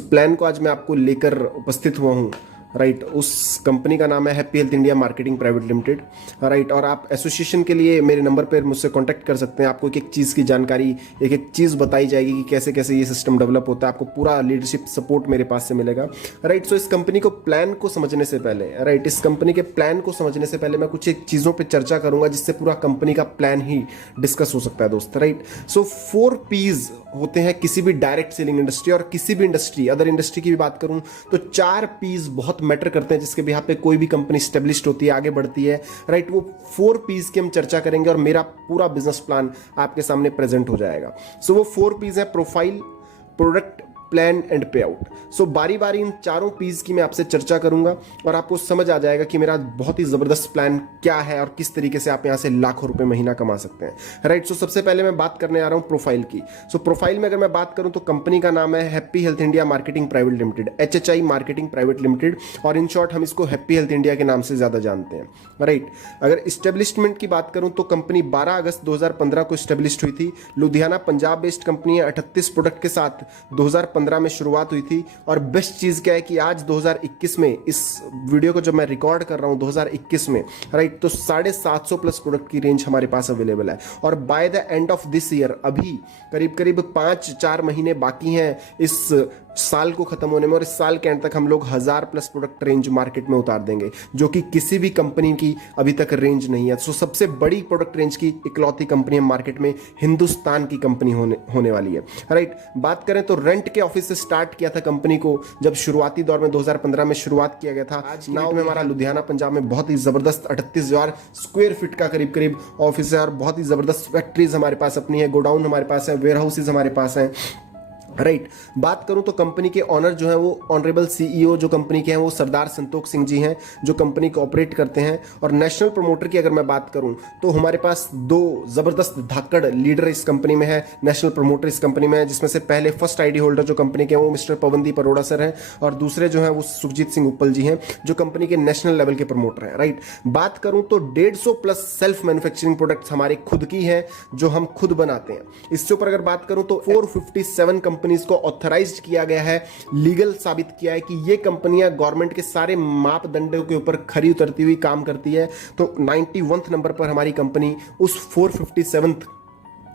Plan को आज मैं आपको लेकर उपस्थित हुआ हूँ, राइट। उस कंपनी का नाम है happy health India marketing private limited, right. और आप एसोसिएशन के लिए मेरे नंबर पर मुझसे कांटेक्ट कर सकते हैं। आपको एक एक चीज़ की जानकारी, एक एक चीज़ बताई जाएगी कि कैसे कैसे ये सिस्टम डेवलप होता है। आपको पूरा लीडरशिप सपोर्ट मेरे पास से मिलेगा, राइट। सो इस कंपनी को प्लान को समझने से पहले, राइट, इस कंपनी के प्लान को समझने से पहले मैं कुछ एक चीज़ों पर चर्चा करूंगा जिससे पूरा कंपनी का प्लान ही डिस्कस हो सकता है दोस्त, राइट। सो 4 P's होते हैं किसी भी डायरेक्ट सेलिंग इंडस्ट्री, और किसी भी इंडस्ट्री, अदर इंडस्ट्री की भी बात करूं तो 4 P's बहुत मैटर करते हैं जिसके बिहार पे कोई भी कंपनी स्टेब्लिश्ड होती है, आगे बढ़ती है, राइट। वो 4 P's की हम चर्चा करेंगे और मेरा पूरा बिजनेस प्लान आपके सामने प्रेजेंट हो जाएगा। सो वो 4 P's है: प्रोफाइल, प्रोडक्ट, प्लान एंड पे आउट। सो बारी बारी इन चारों P's की मैं आपसे चर्चा करूंगा और आपको समझ आ जाएगा कि मेरा बहुत ही जबरदस्त प्लान क्या है और किस तरीके से आप यहां से लाखों रुपए महीना कमा सकते हैं, राइट। सो सबसे पहले मैं बात करने आ रहा हूं प्रोफाइल की। सो प्रोफाइल में अगर मैं बात करूं तो कंपनी का नाम है happy health India marketing private limited, HHI marketing private limited, और इन शॉर्ट हम इसको हैप्पी हेल्थ इंडिया के नाम से ज्यादा जानते हैं, राइट। अगर इस्टेब्लिशमेंट की बात करूं तो कंपनी 12 अगस्त 2015 को इस्टेब्लिश हुई थी। लुधियाना पंजाब बेस्ड कंपनी है। 38 प्रोडक्ट के साथ 2015 में शुरुआत हुई थी। और बेस्ट चीज क्या है कि आज 2021 में, इस वीडियो को जब मैं रिकॉर्ड कर रहा हूं 2021 में, राइट, तो 750 प्लस प्रोडक्ट की रेंज हमारे पास अवेलेबल है। और by the end of this year, अभी करीब करीब 5-4 महीने बाकी हैं इस साल को खत्म होने में, और इस साल के एंड तक हम लोग 1000 प्लस प्रोडक्ट रेंज मार्केट में उतार देंगे, जो कि किसी भी कंपनी की अभी तक रेंज नहीं है। सो सबसे बड़ी प्रोडक्ट रेंज की इकलौती कंपनी मार्केट में हिंदुस्तान की कंपनी होने वाली है, राइट। बात करें तो रेंट के ऑफिस से स्टार्ट किया था कंपनी को जब शुरुआती दौर में 2015 में शुरुआत किया गया था। आज नाउ में हमारा लुधियाना पंजाब में बहुत ही जबरदस्त 38,000 स्क्वायर फीट का करीब करीब ऑफिस है, और बहुत ही जबरदस्त फैक्ट्रीज हमारे पास अपनी है, गोडाउन हमारे पास है, वेयर हाउसेज हमारे पास हैं, राइट। बात करूं तो कंपनी के ऑनर जो है वो ऑनरेबल CEO जो कंपनी के हैं वो सरदार संतोख सिंह जी हैं, जो कंपनी को ऑपरेट करते हैं। और नेशनल प्रमोटर की अगर मैं बात करूं तो हमारे पास 2 जबरदस्त धाकड़ लीडर इस कंपनी में है, नेशनल प्रमोटर इस कंपनी में है, जिसमें से पहले फर्स्ट ID होल्डर जो कंपनी के हैं वो मिस्टर पवनदीप अरोड़ा सर हैं, और दूसरे जो है वो सुखजीत सिंह उपल जी हैं, जो कंपनी के नेशनल लेवल के प्रमोटर हैं, राइट। बात करूं तो 150 प्लस सेल्फ मैन्युफैक्चरिंग प्रोडक्ट्स हमारी खुद की है जो हम खुद बनाते हैं। इसके ऊपर अगर बात करूं तो 457 कंपनीज को ऑथराइज्ड किया गया है, लीगल साबित किया है कि ये कंपनियां गवर्नमेंट के सारे मापदंडों के ऊपर खरी उतरती हुई काम करती है। तो 91 नंबर पर हमारी कंपनी उस 457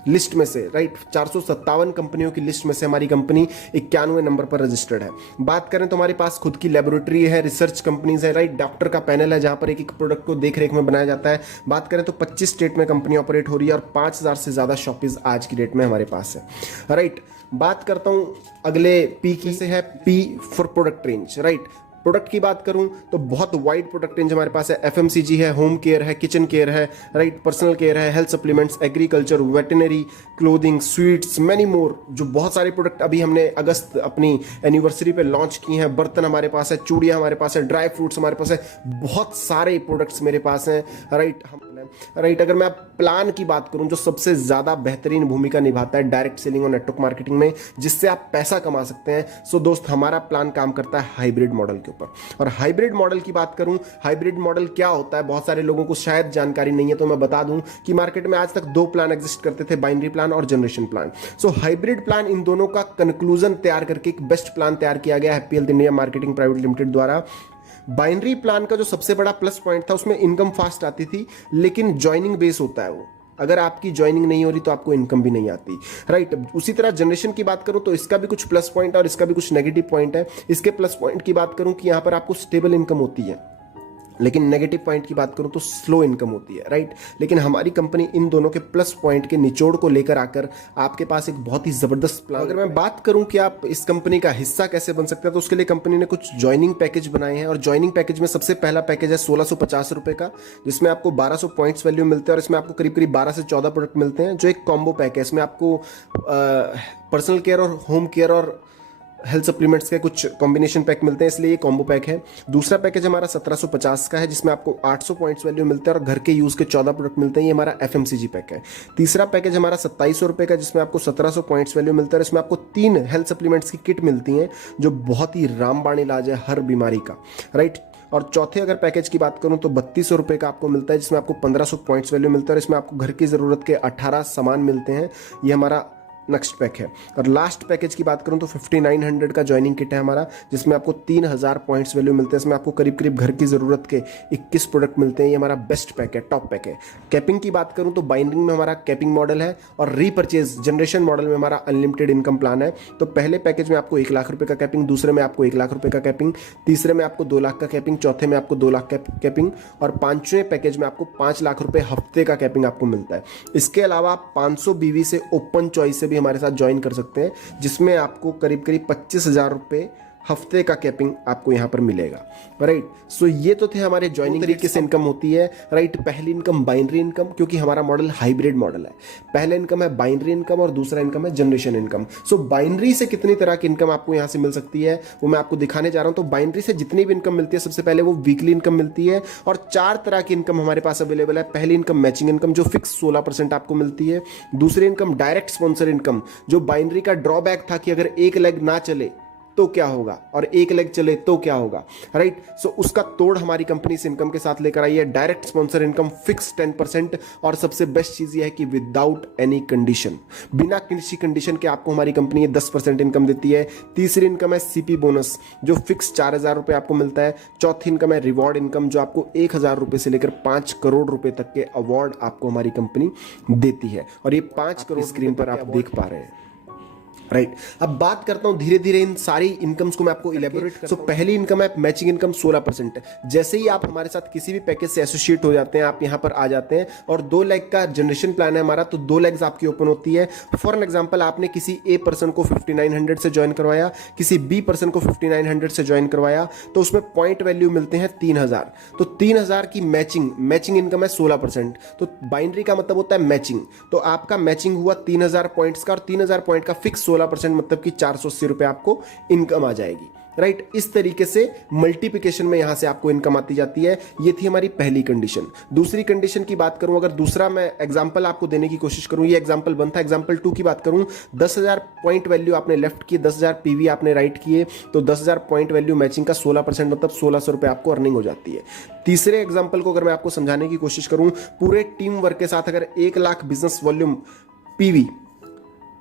लिस्ट में से, राइट, 457 कंपनियों की लिस्ट में से हमारी कंपनी 91वें नंबर पर रजिस्टर्ड है। बात करें तो हमारे पास खुद की लेबोरेटरी है, रिसर्च कंपनीज है, राइट, डॉक्टर का पैनल है जहां पर एक एक प्रोडक्ट को देख रेख में बनाया जाता है। बात करें तो 25 स्टेट में कंपनी ऑपरेट हो रही है, और 5000 से ज्यादा शॉपिस आज की डेट में हमारे पास है, राइट। बात करता हूं अगले P की, से है P for product range, right. Product की बात करूं तो बहुत वाइड प्रोडक्ट रेंज हमारे पास है। FMCG है, होम केयर है, किचन केयर है, राइट, पर्सनल केयर है, health supplements, agriculture, veterinary, clothing, sweets, many more. जो बहुत सारे प्रोडक्ट अभी हमने अगस्त अपनी एनिवर्सरी पे लॉन्च किए हैं। बर्तन हमारे पास है, चूड़ियां हमारे पास है, ड्राई फ्रूट्स हमारे पास है, बहुत सारे प्रोडक्ट्स मेरे पास हैं, राइट। अगर मैं प्लान की बात करूं जो सबसे ज्यादा बेहतरीन भूमिका निभाता है डायरेक्ट सेलिंग और नेटवर्क मार्केटिंग में, जिससे आप पैसा कमा सकते हैं, सो दोस्त हमारा प्लान काम करता है हाइब्रिड मॉडल के ऊपर। और हाइब्रिड मॉडल की बात करूं, हाइब्रिड मॉडल क्या होता है बहुत सारे लोगों को शायद जानकारी नहीं है, तो मैं बता दूं कि मार्केट में आज तक 2 प्लान एग्जिस्ट करते थे, बाइनरी प्लान और जनरेशन प्लान। सो हाइब्रिड प्लान, इन दोनों का कंक्लूजन तैयार करके एक बेस्ट प्लान तैयार किया गया happy health India marketing private limited द्वारा। बाइनरी प्लान का जो सबसे बड़ा प्लस पॉइंट था, उसमें इनकम फास्ट आती थी, लेकिन ज्वाइनिंग बेस होता है वो, अगर आपकी ज्वाइनिंग नहीं हो रही तो आपको इनकम भी नहीं आती, राइट। उसी तरह जनरेशन की बात करूं तो इसका भी कुछ प्लस पॉइंट है और इसका भी कुछ नेगेटिव पॉइंट है। इसके प्लस पॉइंट की बात करूं कि यहां पर आपको स्टेबल इनकम होती है, लेकिन नेगेटिव पॉइंट की बात करूं तो स्लो इनकम होती है, राइट। लेकिन हमारी कंपनी इन दोनों के प्लस पॉइंट के निचोड़ को लेकर आकर आपके पास एक बहुत ही जबरदस्त प्लान। अगर मैं बात करूं कि आप इस कंपनी का हिस्सा कैसे बन सकते हैं, तो उसके लिए कंपनी ने कुछ ज्वाइनिंग पैकेज बनाए हैं। और ज्वाइनिंग पैकेज में सबसे पहला पैकेज है 1650 रुपए का, जिसमें आपको 1200 पॉइंट्स वैल्यू मिलते हैं, और इसमें आपको करीब करीब 12 से 14 प्रोडक्ट मिलते हैं, जो एक कॉम्बो पैक है। इसमें आपको पर्सनल केयर और होम केयर और हेल्थ सप्लीमेंट्स के कुछ कॉम्बिनेशन पैक मिलते हैं, इसलिए ये कॉम्बो पैक है। दूसरा पैकेज हमारा 1750 का है, जिसमें आपको 800 पॉइंट्स वैल्यू मिलते हैं और घर के यूज के 14 प्रोडक्ट मिलते हैं, ये हमारा FMCG पैक है। तीसरा पैकेज हमारा 2700 रुपए का, जिसमें आपको 1700 पॉइंट्स वैल्यू मिलता है, इसमें आपको 3 हेल्थ सप्लीमेंट्स की किट मिलती हैं, जो बहुत ही रामबाण इलाज है हर बीमारी का, राइट। और चौथे अगर पैकेज की बात करूं तो 3200 रुपए का आपको मिलता है, जिसमें आपको 1500 पॉइंट्स वैल्यू मिलता है, और इसमें आपको घर की जरूरत के 18 सामान मिलते हैं। ये हमारा नेक्स्ट पैक है। और लास्ट पैकेज की बात करूं तो 5900 का ज्वाइनिंग किट है हमारा, जिसमें आपको 3000 पॉइंट्स वैल्यू मिलते हैं। इसमें आपको करीब करीब घर की ज़रूरत के 21 प्रोडक्ट मिलते हैं। ये हमारा बेस्ट पैक है, टॉप पैक है। कैपिंग की बात करूं तो बाइंडिंग में हमारा कैपिंग मॉडल है और रीपरचेज जनरेशन मॉडल में हमारा अनलिमिटेड इनकम प्लान है। तो पहले पैकेज में आपको 1 लाख रुपए का कैपिंग, दूसरे में आपको 1 लाख रुपए का कैपिंग, तीसरे में आपको 2 लाख का कैपिंग, चौथे में आपको 2 लाख कैपिंग और पांचवें पैकेज में आपको 5 लाख रुपए हफ्ते का कैपिंग आपको मिलता है। इसके अलावा आप 500 बीवी से ओपन चॉइस से भी हमारे साथ ज्वाइन कर सकते हैं, जिसमें आपको करीब करीब 25,000 रुपए हफ्ते का कैपिंग आपको यहां पर मिलेगा। राइट, सो ये तो थे हमारे ज्वाइनिंग तरीके से इनकम होती है। राइट, पहली इनकम बाइनरी इनकम, क्योंकि हमारा मॉडल हाइब्रिड मॉडल है। पहला इनकम है बाइनरी इनकम और दूसरा इनकम है जनरेशन इनकम। सो बाइनरी से कितनी तरह की इनकम आपको यहां से मिल सकती है वो मैं आपको दिखाने जा रहा हूं। तो बाइनरी से जितनी भी इनकम मिलती है, सबसे पहले वो वीकली इनकम मिलती है और 4 तरह की इनकम हमारे पास अवेलेबल है। पहली इनकम मैचिंग इनकम, जो फिक्स 16% आपको मिलती है। दूसरी इनकम डायरेक्ट स्पॉन्सर इनकम, जो बाइनरी का ड्रॉबैक था कि अगर एक लेग ना चले तो क्या होगा और एक लेग चले तो क्या होगा। राइट, सो उसका तोड़ हमारी कंपनी इस इनकम के साथ लेकर आई है। डायरेक्ट स्पॉन्सर इनकम फिक्स 10% और सबसे बेस्ट चीज यह है कि विदाउट एनी कंडीशन, बिना किसी कंडीशन के आपको हमारी कंपनी 10% इनकम देती है। तीसरी इनकम है सीपी बोनस, जो फिक्स 4000 रुपए आपको मिलता है। चौथी इनकम है रिवॉर्ड इनकम, जो आपको 1000 रुपए से लेकर 5 करोड़ रुपए तक के अवार्ड आपको हमारी कंपनी देती है और ये 5 करोड़ स्क्रीन पर आप देख पा रहे हैं। राइट, अब बात करता हूं धीरे धीरे इन सारी इनकम्स को मैं आपको इलेबोरेट करता हूं। पहली इनकम है मैचिंग इनकम 16%। जैसे ही आप हमारे साथ किसी भी पैकेज से एसोसिएट हो जाते हैं, आप यहां पर आ जाते हैं और 2 लेग का जनरेशन प्लान है हमारा, तो 2 लेग्स आपकी ओपन होती है। फॉर एन एग्जांपल, आपने किसी ए पर्सन को 5900 से ज्वाइन करवाया, किसी बी पर्सन को 5900 से ज्वाइन करवाया, तो उसमें पॉइंट वैल्यू मिलते हैं 3000। तो 3000 की मैचिंग इनकम है 16%। तो बाइनरी का मतलब होता है मैचिंग, तो आपका मैचिंग हुआ 3000 पॉइंट्स का और 3000 पॉइंट का फिक्स 16%, मतलब कि 480 रुपए आपको इनकम आ जाएगी। राइट, इस तरीके से मल्टीप्लिकेशन में यहां से आपको इनकम आती जाती है। ये थी हमारी पहली कंडीशन। दूसरी कंडीशन की बात करूं, अगर दूसरा मैं एग्जांपल आपको देने की कोशिश करूं, ये एग्जांपल 1 था। एग्जांपल 2 की बात करूं, 10,000 पॉइंट वैल्यू आपने लेफ्ट किए, 10,000 पीवी आपने राइट किए, तो 10,000 पॉइंट वैल्यू मैचिंग का 16%, मतलब 1600 रुपए आपको अर्निंग हो जाती है। तीसरे एग्जाम्पल को अगर मैं आपको समझाने की कोशिश करूं, पूरे टीम वर्क के साथ अगर 1 लाख बिजनेस वॉल्यूम पीवी,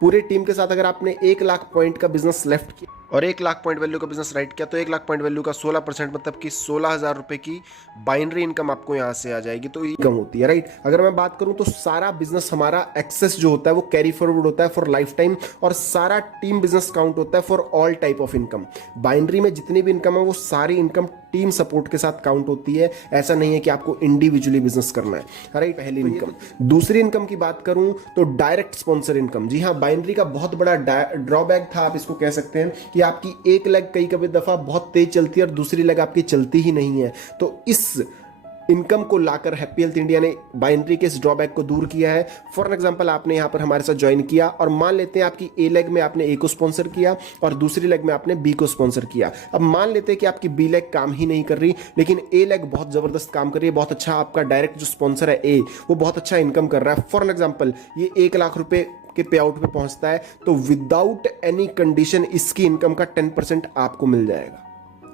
पूरे टीम के साथ अगर आपने 1 लाख पॉइंट का बिजनेस लेफ्ट किया और 1 लाख पॉइंट वैल्यू का बिजनेस राइट किया, तो 1 लाख पॉइंट वैल्यू का 16%, मतलब कि 16,000 रुपए की बाइनरी इनकम आपको यहां से आ जाएगी। तो इनकम होती है। राइट, अगर मैं बात करूं तो सारा बिजनेस हमारा एक्सेस जो होता है वो कैरी फॉरवर्ड होता है फॉर लाइफ टाइम, और सारा टीम बिजनेस काउंट होता है for all type of income. Binary में जितनी भी इनकम है वो सारी इनकम टीम सपोर्ट के साथ काउंट होती है। ऐसा नहीं है कि आपको इंडिविजुअली बिजनेस करना है। राइट, पहली इनकम। दूसरी इनकम की बात करूं तो डायरेक्ट स्पॉन्सर इनकम। जी हाँ, बाइनरी का बहुत बड़ा ड्रॉबैक था, आप इसको कह सकते हैं कि आपकी एक लेग कई कभी दफा बहुत तेज चलती है और दूसरी लेग आपकी चलती ही नहीं है। तो इस इनकम को लाकर हैप्पी हेल्थ इंडिया ने बाइनरी के इस ड्रॉबैक को दूर किया है। फॉर एग्जांपल, आपने यहां पर हमारे साथ ज्वाइन किया और मान लेते हैं आपकी ए लेग में आपने ए को स्पॉन्सर किया और दूसरी लेग में आपने बी को स्पॉन्सर किया। अब मान लेते हैं कि आपकी बी लेग काम ही नहीं कर रही, लेकिन ए लेग बहुत जबरदस्त काम कर रही है, बहुत अच्छा। आपका डायरेक्ट जो स्पॉन्सर है ए, वो बहुत अच्छा इनकम कर रहा है। फॉर एग्जाम्पल, ये 1 लाख रुपए के पे आउट पे पहुंचता है, तो विदाउट एनी कंडीशन इसकी इनकम का 10% आपको मिल जाएगा।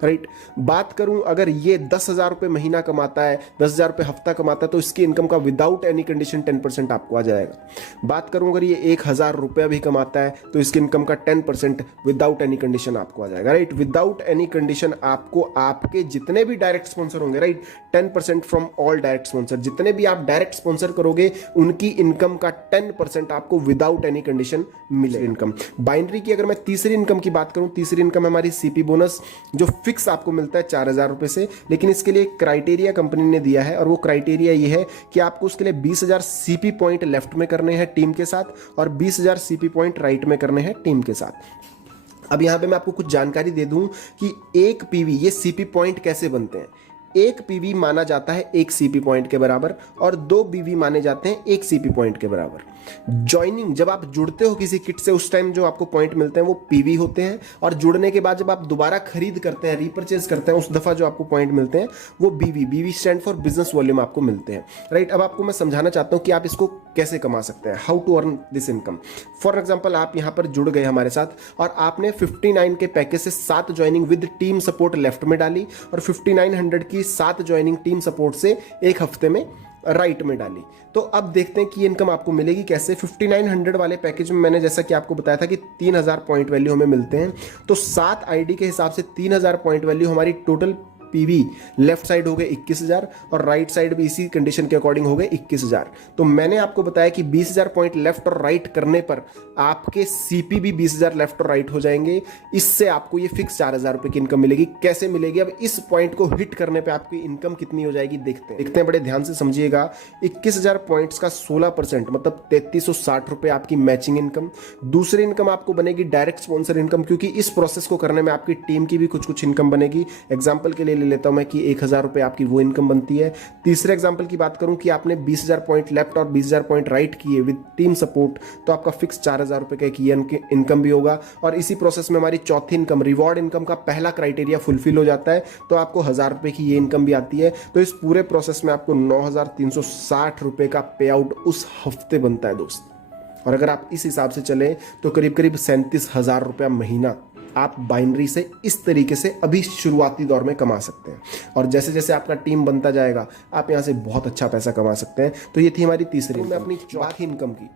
राइट, बात करूं अगर ये 10,000 रुपए महीना कमाता है, 10,000 रुपए हफ्ता कमाता है, तो इसकी इनकम का विदाउट एनी कंडीशन 10% आपको आ जाएगा। बात करूं अगर ये 1,000 रुपया भी कमाता है, तो इसकी इनकम का 10% विदाउट एनी कंडीशन आपको आ जाएगा। राइट, विदाउट एनी कंडीशन आपको आपके जितने भी डायरेक्ट स्पॉन्सर होंगे, right, 10% from all direct sponsor, जितने भी आप डायरेक्ट स्पॉन्सर करोगे उनकी इनकम का 10% आपको विदाउट एनी कंडीशन मिलेगा। इनकम बाइनरी की अगर मैं तीसरी इनकम की बात करूं, तीसरी इनकम हमारी सीपी बोनस, जो फिक्स आपको मिलता है 4,000 रुपए से, लेकिन इसके लिए क्राइटेरिया कंपनी ने दिया है और वो क्राइटेरिया ये है कि आपको उसके लिए 20,000 सीपी पॉइंट लेफ्ट में करने हैं टीम के साथ और 20,000 सीपी पॉइंट राइट में करने हैं टीम के साथ। अब यहां पे मैं आपको कुछ जानकारी दे दूं कि एक पीवी, ये सीपी पॉइंट कैसे बनते हैं। एक पीवी माना जाता है 1 सीपी पॉइंट के बराबर और 2 बीवी माने जाते हैं 1 सीपी पॉइंट के बराबर। ज्वाइनिंग, जब आप जुड़ते हो किसी किट से, उस टाइम जो आपको पॉइंट मिलते हैं वो पीवी होते हैं, और जुड़ने के बाद जब आप दोबारा खरीद करते हैं, रीपरचेज करते हैं, उस दफा जो आपको पॉइंट मिलते हैं वो बीवी स्टैंड फॉर बिजनेस वॉल्यूम आपको मिलते हैं। राइट, अब आपको मैं समझाना चाहता हूं कि आप इसको कैसे कमा सकते हैं, how to earn this income. For example, आप यहां पर जुड़ गए हमारे साथ और आपने 59 के पैकेज से 7 joining with team support left में डाली और 5900 की 7 ज्वाइनिंग टीम सपोर्ट से एक हफ्ते में राइट में डाली। तो अब देखते हैं कि ये इनकम आपको मिलेगी कैसे। 5900 वाले पैकेज में मैंने जैसा कि आपको बताया था कि 3000 पॉइंट वैल्यू हमें मिलते हैं, तो 7 आईडी के हिसाब से 3000 पॉइंट वैल्यू हमारी टोटल पीवी लेफ्ट साइड हो गए 21000 और राइट साइड भी इसी कंडीशन के अकॉर्डिंग हो गए 21000। तो मैंने आपको बताया कि 20000 पॉइंट लेफ्ट और राइट करने पर आपके सीपी भी 20000 लेफ्ट और राइट हो जाएंगे। इससे आपको ये फिक्स 4000 रुपए की इनकम मिलेगी। कैसे मिलेगी, अब इस पॉइंट को हिट करने पर आपकी इनकम कितनी हो जाएगी देखते हैं बड़े ध्यान से समझिएगा। 21000 पॉइंट्स का 16% मतलब 3360 रुपए आपकी मैचिंग इनकम। दूसरी इनकम आपको बनेगी डायरेक्ट स्पॉन्सर इनकम, क्योंकि इस प्रोसेस को करने में आपकी टीम की भी कुछ इनकम बनेगी। एग्जाम्पल के लिए ले लेता हूं मैं कि 1000 रुपए आपकी वो इनकम बनती है। तीसरे एग्जाम्पल की बात करूं कि आपने 20000 पॉइंट लेफ्ट और 20000 पॉइंट राइट किए विद टीम सपोर्ट, तो आपका फिक्स 4000 रुपए का एक इनकम भी होगा। और इसी प्रोसेस में हमारी चौथी इनकम रिवॉर्ड इनकम का पहला क्राइटेरिया फुलफिल हो जाता है, तो आपको 1000 रुपए की ये इनकम भी आती है। तो इस पूरे प्रोसेस में आपको 9360 रुपए का पे आउट उस हफ्ते बनता है दोस्त। और अगर आप इस हिसाब से चलें तो करीब करीब 37,000 रुपया महीना आप बाइनरी से इस तरीके से अभी शुरुआती दौर में कमा सकते हैं। और जैसे जैसे आपका टीम बनता जाएगा आप यहां से बहुत अच्छा पैसा कमा सकते हैं। तो ये थी हमारी तीसरी। मैं अपनी चौथी इनकम की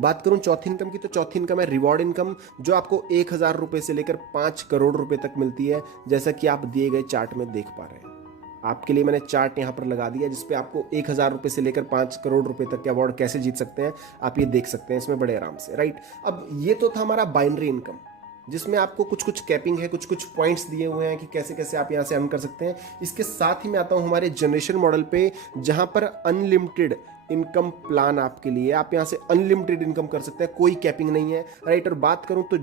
बात करूं चौथी इनकम की, तो चौथी इनकम है रिवॉर्ड इनकम, जो आपको 1000 रुपए से लेकर 5 करोड़ रुपए तक मिलती है, जैसा कि आप दिए गए चार्ट में देख पा रहे हैं। आपके लिए मैंने चार्ट यहां पर लगा दिया जिसपे आपको 1000 रुपए से लेकर 5 करोड़ रुपए तक के अवार्ड कैसे जीत सकते हैं आप ये देख सकते हैं इसमें बड़े आराम से, राइट। अब ये तो था हमारा बाइनरी इनकम, जिसमें आपको कुछ कैपिंग है, कुछ पॉइंट्स दिए हुए हैं कि कैसे कैसे आप यहां से अर्न कर सकते हैं। इसके साथ ही मैं आता हूं हमारे जनरेशन मॉडल पे, जहां पर अनलिमिटेड इनकम प्लान आपके लिए, आप यहां से अनलिमिटेड इनकम कर सकते हैं, कोई कैपिंग नहीं है, राइट। और बात करूं तो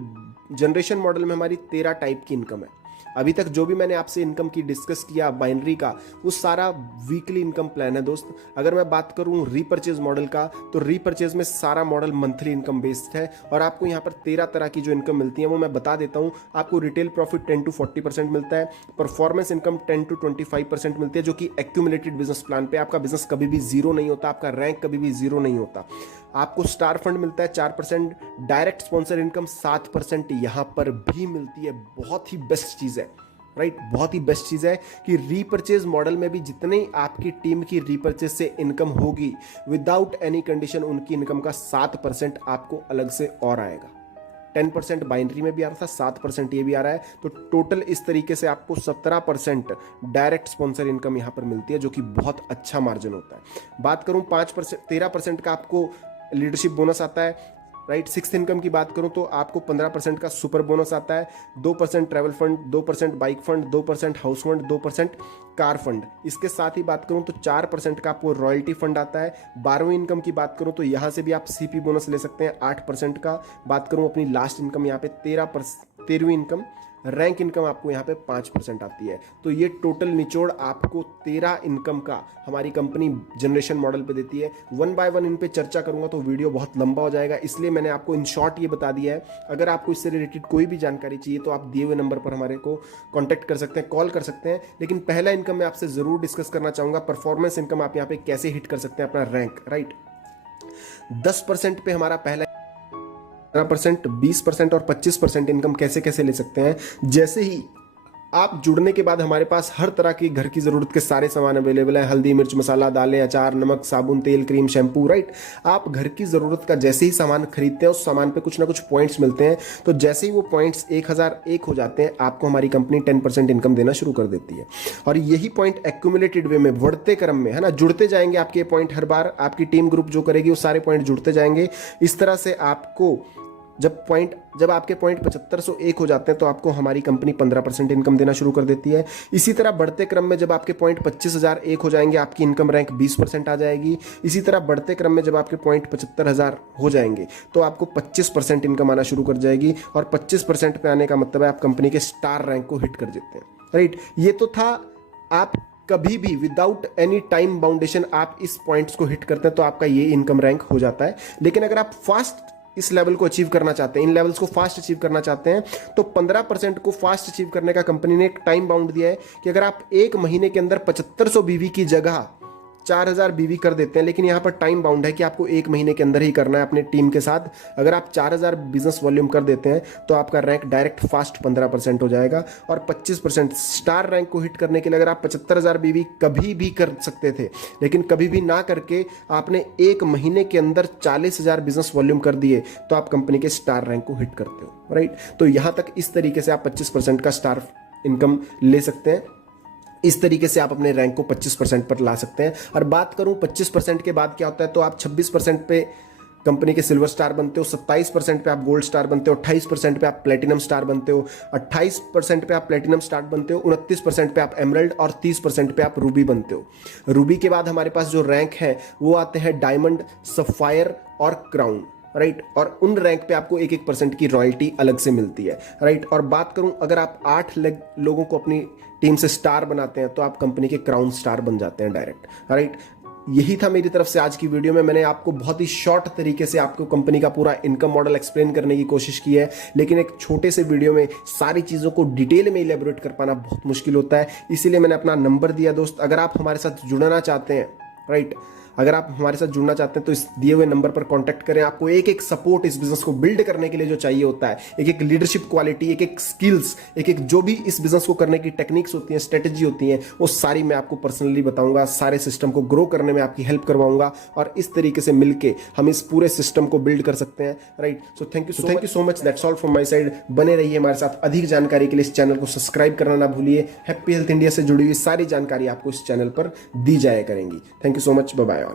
जनरेशन मॉडल में हमारी 13 टाइप की इनकम है। अभी तक जो भी मैंने आपसे इनकम की डिस्कस किया बाइनरी का, वो सारा वीकली इनकम प्लान है दोस्त। अगर मैं बात करूं रीपरचेज मॉडल का, तो रीपरचेज में सारा मॉडल मंथली इनकम बेस्ड है और आपको यहां पर 13 तरह की जो इनकम मिलती है वो मैं बता देता हूं। आपको रिटेल प्रॉफिट 10 to 40% मिलता है, परफॉर्मेंस इनकम 10 to 25% मिलती है, जो कि एक्यूमुलेटेड बिजनेस प्लान पे आपका बिजनेस कभी भी जीरो नहीं होता, आपका रैंक कभी भी जीरो नहीं होता। आपको स्टार फंड मिलता है 4%, डायरेक्ट स्पॉन्सर इनकम 7% यहां पर भी मिलती है। बहुत ही बेस्ट चीज है, राइट, बहुत ही बेस्ट चीज है कि रीपरचेज मॉडल में भी जितनी आपकी टीम की रीपरचेज से इनकम होगी विदाउट एनी कंडीशन, उनकी इनकम का 7% आपको अलग से और आएगा। 10% बाइनरी में भी आ रहा था, 7% ये भी आ रहा है, तो टोटल इस तरीके से आपको 17% डायरेक्ट स्पॉन्सर इनकम यहां पर मिलती है, जो कि बहुत अच्छा मार्जिन होता है। बात करूं 5% 13% का आपको लीडरशिप बोनस आता है, राइट। सिक्स इनकम की बात करूं तो आपको 15% का सुपर बोनस आता है, 2% travel fund, 2% bike fund, 2% house fund, 2% car fund. इसके साथ ही बात करूं तो 4% का आपको रॉयल्टी फंड आता है। 12वीं इनकम की बात करूं तो यहां से भी आप सीपी बोनस ले सकते हैं 8% का। बात करूं अपनी लास्ट इनकम यहां पे 13वीं इनकम रैंक इनकम आपको यहाँ पे 5% आती है। तो ये टोटल निचोड़ आपको 13 इनकम का हमारी कंपनी जनरेशन मॉडल पे देती है। वन बाय वन इन पे चर्चा करूंगा तो वीडियो बहुत लंबा हो जाएगा, इसलिए मैंने आपको इन शॉर्ट ये बता दिया है। अगर आपको इससे रिलेटेड कोई भी जानकारी चाहिए तो आप दिए हुए नंबर पर हमारे को कॉन्टैक्ट कर सकते हैं, कॉल कर सकते हैं। लेकिन पहला इनकम मैं आपसे जरूर डिस्कस करना चाहूंगा, परफॉर्मेंस इनकम आप यहाँ पे कैसे हिट कर सकते हैं अपना रैंक, राइट। 10% पे हमारा पहला 15%, 20% और 25% इनकम कैसे कैसे ले सकते हैं। जैसे ही आप जुड़ने के बाद हमारे पास हर तरह की घर की जरूरत के सारे सामान अवेलेबल हैं, हल्दी मिर्च मसाला दालें अचार नमक साबुन तेल क्रीम शैम्पू, राइट। आप घर की जरूरत का जैसे ही सामान खरीदते हैं उस सामान पे कुछ ना कुछ पॉइंट्स मिलते हैं, तो जैसे ही वो पॉइंट्स 1001 हो जाते हैं आपको हमारी कंपनी 10% इनकम देना शुरू कर देती है। और यही पॉइंट एक्यूमुलेटेड वे में बढ़ते क्रम में, है ना, जुड़ते जाएंगे आपके पॉइंट। हर बार आपकी टीम ग्रुप जो करेगी वो सारे पॉइंट जुड़ते जाएंगे। इस तरह से आपको जब आपके पॉइंट 7501 हो जाते हैं तो आपको हमारी कंपनी 15% इनकम देना शुरू कर देती है। इसी तरह बढ़ते क्रम में जब आपके पॉइंट 25001 हो जाएंगे आपकी इनकम रैंक 20% आ जाएगी। इसी तरह बढ़ते क्रम में जब आपके पॉइंट 75000 हो जाएंगे तो आपको 25% इनकम आना शुरू कर जाएगी। और 25% पे आने का मतलब है आप कंपनी के स्टार रैंक को हिट कर देते हैं, राइट। ये तो था, आप कभी भी विदाउट एनी टाइम बाउंडेशन आप इस पॉइंट्स को हिट करते हैं तो आपका ये इनकम रैंक हो जाता है। लेकिन अगर आप फास्ट इस लेवल को अचीव करना चाहते हैं, इन लेवल्स को फास्ट अचीव करना चाहते हैं, तो 15% को फास्ट अचीव करने का कंपनी ने एक टाइम बाउंड दिया है कि अगर आप एक महीने के अंदर 7500 बीवी की जगह 4000 बीवी कर देते हैं, लेकिन यहाँ पर टाइम बाउंड है कि आपको 1 महीने के अंदर ही करना है अपने टीम के साथ। अगर आप 4000 बिजनेस वॉल्यूम कर देते हैं तो आपका रैंक डायरेक्ट फास्ट 15% हो जाएगा, और 25% स्टार रैंक को हिट करने के लिए अगर आप 75,000 बीवी कभी भी कर सकते थे, लेकिन कभी भी ना करके आपने 1 महीने के अंदर 40,000 बिजनेस वॉल्यूम कर दिए, तो आप कंपनी के स्टार रैंक को हिट करते हो, राइट। तो यहां तक इस तरीके से आप 25% का स्टार इनकम ले सकते हैं। इस तरीके से आप अपने रैंक को 25% पर ला सकते हैं। और बात करूं 25% के बाद क्या होता है, तो आप 26% पे कंपनी के सिल्वर स्टार बनते हो, 27% पे आप गोल्ड स्टार बनते हो, 28% पे आप प्लेटिनम स्टार बनते हो, 28% पे आप प्लेटिनम स्टार बनते हो, 29% पे आप एमरल्ड और 30% पे आप रूबी बनते हो। रूबी के बाद हमारे पास जो रैंक है वो आते हैं डायमंड, सफायर और क्राउन, राइट। और उन रैंक पे आपको 1-1% की रॉयल्टी अलग से मिलती है, राइट। और बात करूं अगर आप 8 लोगों को अपनी टीम से स्टार बनाते हैं तो आप कंपनी के क्राउन स्टार बन जाते हैं डायरेक्ट, राइट। यही था मेरी तरफ से आज की वीडियो में। मैंने आपको बहुत ही शॉर्ट तरीके से आपको कंपनी का पूरा इनकम मॉडल एक्सप्लेन करने की कोशिश की है, लेकिन एक छोटे से वीडियो में सारी चीज़ों को डिटेल में इलेबोरेट कर पाना बहुत मुश्किल होता है। इसीलिए मैंने अपना नंबर दिया दोस्त, अगर आप हमारे साथ जुड़ना चाहते हैं, राइट, अगर आप हमारे साथ जुड़ना चाहते हैं तो इस दिए हुए नंबर पर कांटेक्ट करें। आपको एक एक सपोर्ट इस बिजनेस को बिल्ड करने के लिए जो चाहिए होता है, एक एक लीडरशिप क्वालिटी, एक एक स्किल्स, एक एक जो भी इस बिजनेस को करने की टेक्निक्स होती हैं, स्ट्रेटेजी होती हैं, वो सारी मैं आपको पर्सनली बताऊंगा। सारे सिस्टम को ग्रो करने में आपकी हेल्प करवाऊंगा, और इस तरीके से मिलके हम इस पूरे सिस्टम को बिल्ड कर सकते हैं, right. So thank you so much. That's all from my side. बने रहिए हमारे साथ। अधिक जानकारी के लिए इस चैनल को सब्सक्राइब करना ना भूलिए। हैप्पी हेल्थ इंडिया से जुड़ी हुई सारी जानकारी आपको इस चैनल पर दी जाया करेंगी। Thank you so much. Bye bye.